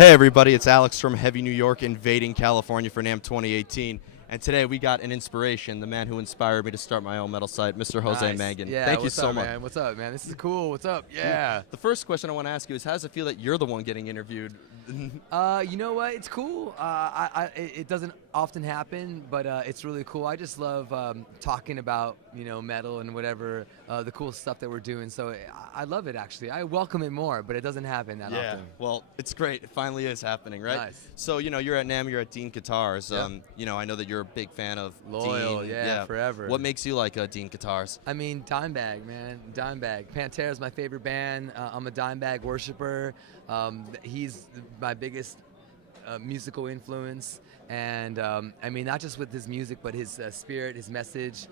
Hey everybody, it's Alex from Heavy New York, invading California for Namm 2018. And today we got an inspiration, the man who inspired me to start my own metal site, Mr. Jose Nice. Mangin. Yeah, Thank you what's so up, much. man? What's up, man? This is cool. What's up? Yeah. The first question I want to ask you is, how does it feel that you're the one getting interviewed? You know what? It's cool. It doesn't often happen, but it's really cool. I just love talking about metal and whatever the cool stuff that we're doing. So I love it actually. I welcome it more, but it doesn't happen that Yeah, often. well, it's great. It finally is happening, right? Nice. So, you're at Namm, you're at Dean Guitars. Yep. I know that you're a big fan of Loyal, Dean. yeah, forever. What makes you like Dean Guitars? I mean, Dimebag, man. Dimebag. Pantera's my favorite band. I'm a Dimebag worshiper. He's my biggest musical influence. And I mean, not just with his music, but his spirit, his message,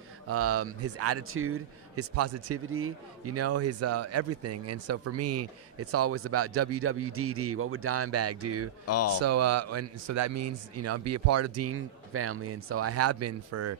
his attitude, his positivity, his everything. And so for me, it's always about WWDD. What would Dimebag do? Oh. So that means, be a part of Dean family. And so I have been for,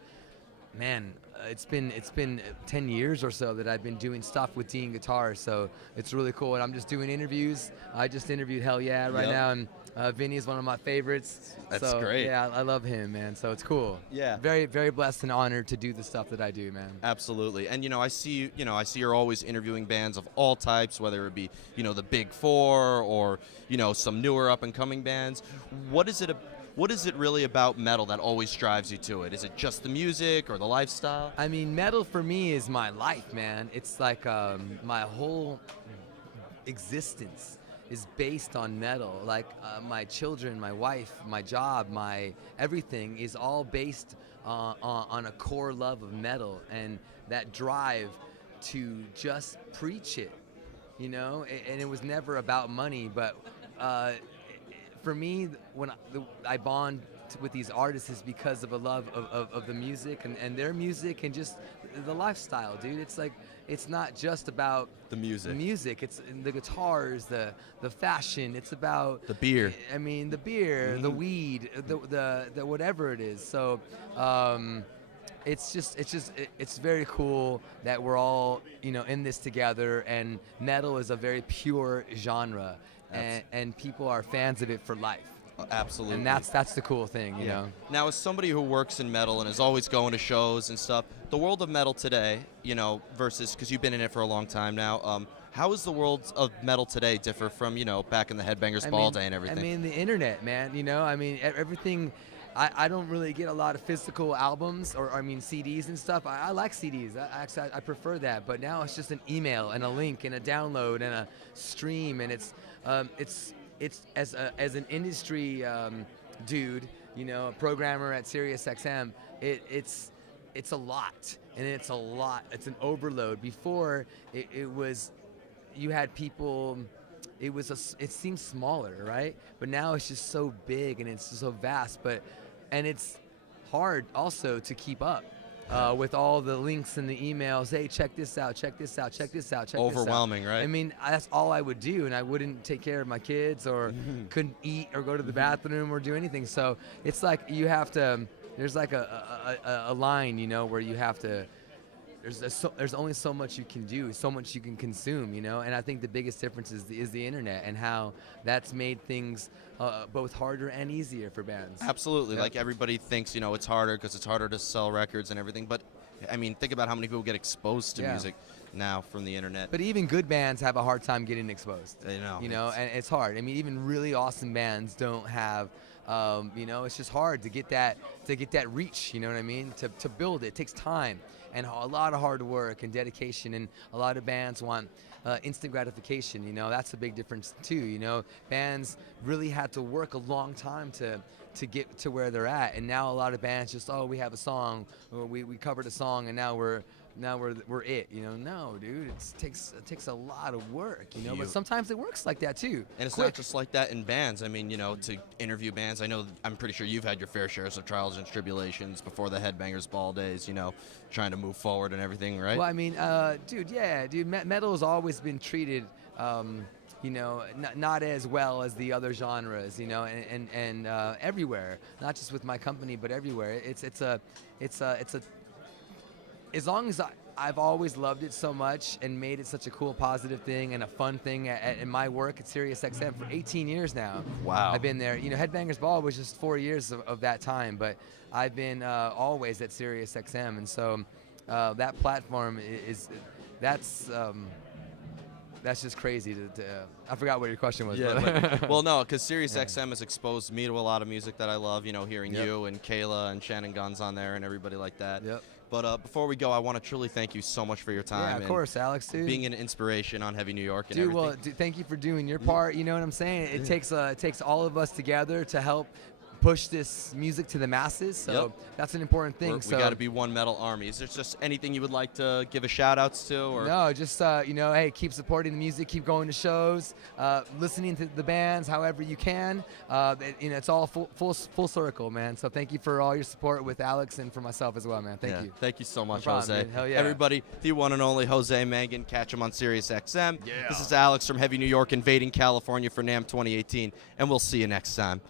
man, it's been 10 years or so that I've been doing stuff with Dean Guitars, so it's really cool. And I'm just doing interviews. I just interviewed Hell Yeah right now, and Vinny is one of my favorites. That's so, great. Yeah, I love him, man. So it's cool. Yeah. Very, very blessed and honored to do the stuff that I do, man. Absolutely. And I see you're always interviewing bands of all types, whether it be, the Big Four or, some newer up and coming bands. What is it really about metal that always drives you to it? Is it just the music or the lifestyle? I mean, metal for me is my life, man. It's like my whole existence is based on metal. Like my children, my wife, my job, my everything is all based on a core love of metal and that drive to just preach it, and it was never about money, but for me, when I bond with these artists is because of a love of the music and their music and just the lifestyle, dude. It's like, it's not just about The music. It's the guitars, the fashion. It's about The beer. I mean, the beer, the weed, the whatever it is. So it's very cool that we're all in this together, and metal is a very pure genre, and people are fans of it for life. Absolutely. And that's the cool thing, you know. Now, as somebody who works in metal and is always going to shows and stuff, the world of metal today, versus, because you've been in it for a long time now, how is the world of metal today differ from, back in the Headbangers Ball day and everything? I mean, the internet, man, I mean, everything. I don't really get a lot of physical albums or CDs and stuff. I like CDs. I prefer that. But now it's just an email and a link and a download and a stream, and it's as an industry dude, a programmer at Sirius XM. It's a lot, and it's an overload. Before it was, you had people. It seems smaller, right? But now it's just so big and it's so vast. And it's hard also to keep up with all the links and the emails. Hey, check this out, check this out, check this out, check this out. Overwhelming, right? I mean, that's all I would do, and I wouldn't take care of my kids or couldn't eat or go to the bathroom or do anything. So it's like you have to. There's like a line, where you have to. There's only so much you can do, so much you can consume, and I think the biggest difference is the internet and how that's made things both harder and easier for bands. Absolutely. Yep. Like, everybody thinks, it's harder because it's harder to sell records and everything. But, I mean, think about how many people get exposed to music now from the internet. But even good bands have a hard time getting exposed. I know. And it's hard. I mean, even really awesome bands don't have. It's just hard to get that reach. You know what I mean? To build it takes time and a lot of hard work and dedication. And a lot of bands want instant gratification. That's a big difference too. Bands really had to work a long time to get to where they're at. And now a lot of bands just, we have a song, or we covered a song, and now we're it. No, dude, it takes a lot of work. But sometimes it works like that too. And it's not just like that in bands. I mean, to interview bands, I'm pretty sure you've had your fair shares of trials and tribulations before the Headbangers Ball days, trying to move forward and everything, right? Well, I mean, metal has always been treated, not as well as the other genres, and everywhere, not just with my company, but everywhere. It's a as long as I've always loved it so much and made it such a cool, positive thing and a fun thing in my work at Sirius XM for 18 years now. Wow. I've been there. You know, Headbangers Ball was just 4 years of that time, but I've been always at Sirius XM, and so that platform that's just crazy. I forgot what your question was. Yeah. Well, no, because Sirius XM has exposed me to a lot of music that I love. You know, hearing you and Kayla and Shannon Guns on there and everybody like that. Yep. But before we go, I want to truly thank you so much for your time. Yeah, of course, Alex, dude. Being an inspiration on Heavy New York and dude, everything. Well, thank you for doing your part. You know what I'm saying? It takes all of us together to help push this music to the masses. So that's an important thing. We got to be one metal army. Is there just anything you would like to give a shout outs to? Or? No, just you know, hey, keep supporting the music, keep going to shows, listening to the bands however you can. You know, it's all full circle, man. So thank you for all your support with Alex and for myself as well, man. Thank you. Thank you so much, No problem, Jose. man. Hell yeah. Everybody, the one and only Jose Mangin. Catch him on Sirius XM. Yeah. This is Alex from Heavy New York invading California for NAMM 2018, and we'll see you next time.